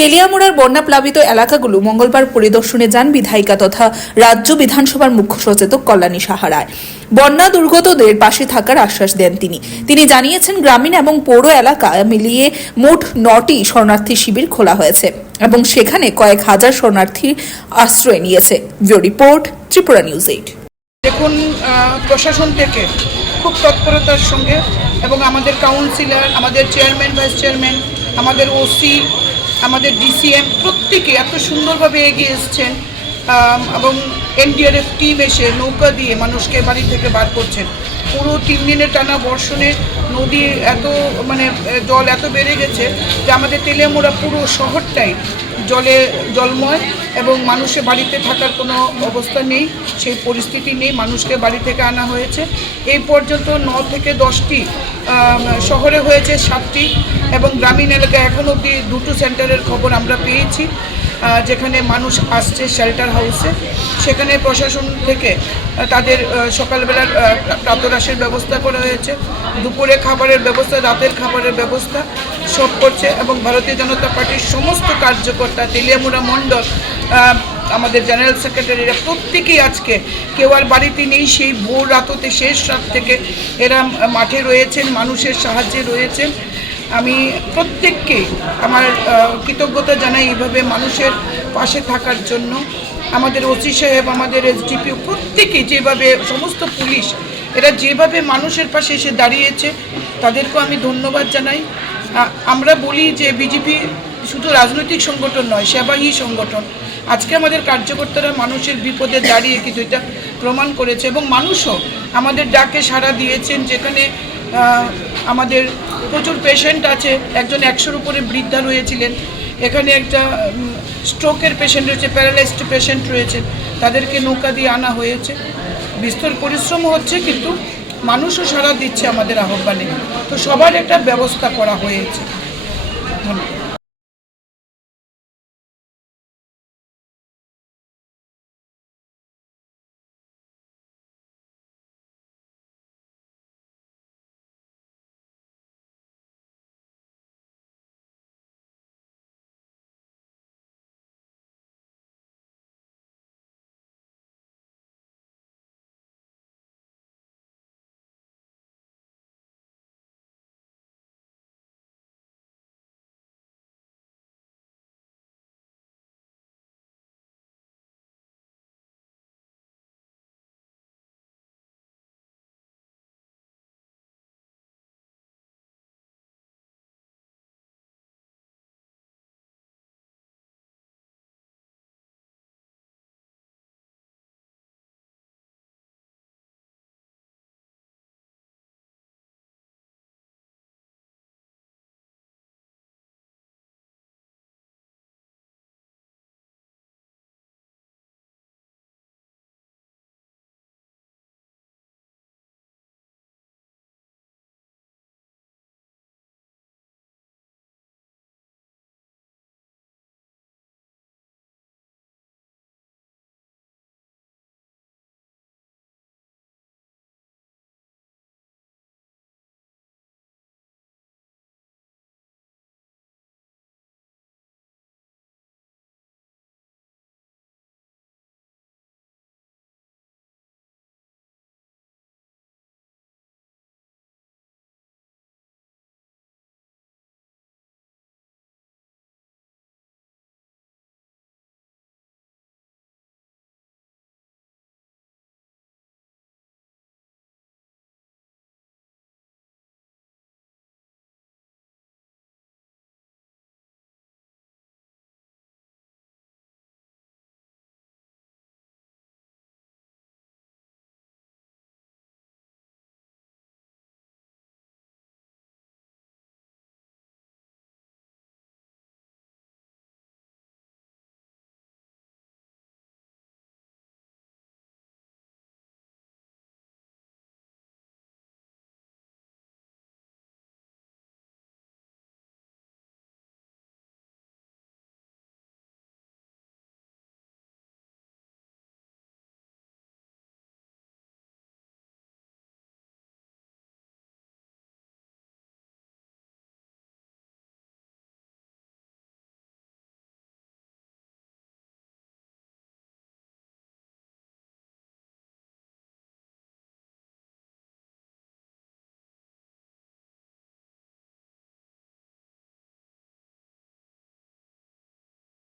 তেলিয়ামুড়ার বন্যা প্লাবিত এলাকাগুলো মঙ্গলবার পরিদর্শনে যান বিধায়িকা তথা রাজ্য বিধানসভার মুখ্য সচেতক কল্যাণী সাহারায় বন্যা দুর্গতদের পাশে থাকার আশ্বাস দেন তিনি। তিনি জানিয়েছেন, গ্রামীণ এবং পৌর এলাকা মিলিয়ে মোট নটি শরণার্থী শিবির খোলা হয়েছে এবং সেখানে কয়েক হাজার শরণার্থী আশ্রয় নিয়েছে। Report, Tripura news eight. দেখুন প্রশাসন থেকে খুব তৎপরতার সঙ্গে এবং আমাদের কাউন্সিলর, আমাদের চেয়ারম্যান, ভাইস চেয়ারম্যান, আমাদের ওসি আমাদের ডিসিএম প্রত্যেকে এত সুন্দরভাবে এগিয়ে এসছেন এবং এনডিআরএফ টিম এসে নৌকা দিয়ে মানুষকে বাড়ি থেকে বার করছেন। পুরো তিন দিনের টানা বর্ষণে নদী এত মানে জল এত বেড়ে গেছে যে আমাদের তেলিয়ামুড়া পুরো শহরটাই জলে জলময় এবং মানুষের বাড়িতে থাকার কোনো অবস্থা নেই, সেই পরিস্থিতি নেই, মানুষকে বাড়ি থেকে আনা হয়েছে। এই পর্যন্ত ন থেকে দশটি শহরে হয়েছে সাতটি এবং গ্রামীণ এলাকায় এখন অবধি দুটো সেন্টারের খবর আমরা পেয়েছি। যেখানে মানুষ আসছে শেল্টার হাউসে সেখানে প্রশাসন থেকে তাদের সকালবেলার প্রাতরাশের ব্যবস্থা করা হয়েছে, দুপুরে খাবারের ব্যবস্থা, রাতের খাবারের ব্যবস্থা সব করছে এবং ভারতীয় জনতা পার্টির সমস্ত কার্যকর্তা, তেলিয়ামুড়া মণ্ডল আমাদের জেনারেল সেক্রেটারিরা প্রত্যেকেই আজকে, কেউ আর বাড়িতে নেই, সেই ভোর রাততে, শেষ রাত থেকে এরা মাঠে রয়েছেন, মানুষের সাহায্যে রয়েছেন। আমি প্রত্যেককে আমার কৃতজ্ঞতা জানাই এইভাবে মানুষের পাশে থাকার জন্য। আমাদের ওসি সাহেব, আমাদের এসডিপিও, প্রত্যেকে যেভাবে, সমস্ত পুলিশ, এরা যেভাবে মানুষের পাশে এসে দাঁড়িয়েছে, তাদেরকেও আমি ধন্যবাদ জানাই। আমরা বলি যে বিজেপি শুধু রাজনৈতিক সংগঠন নয়, সেবাহী সংগঠন। আজকে আমাদের কার্যকর্তারা মানুষের বিপদে দাঁড়িয়ে কিন্তু এটা প্রমাণ করেছে এবং মানুষও আমাদের ডাকে সাড়া দিয়েছেন, যেখানে আমাদের প্রচুর পেশেন্ট আছে। একজন একশোর উপরে বৃদ্ধা রয়েছিলেন এখানে একটা স্ট্রোকের পেশেন্ট রয়েছে প্যারালাইজড পেশেন্ট রয়েছে। তাদেরকে নৌকা দিয়ে আনা হয়েছে। বিস্তর পরিশ্রম হচ্ছে, কিন্তু মানুষও সারা দিচ্ছে আমাদের আহ্বানে। তো সবার একটা ব্যবস্থা করা হয়েছে। ধন্যবাদ।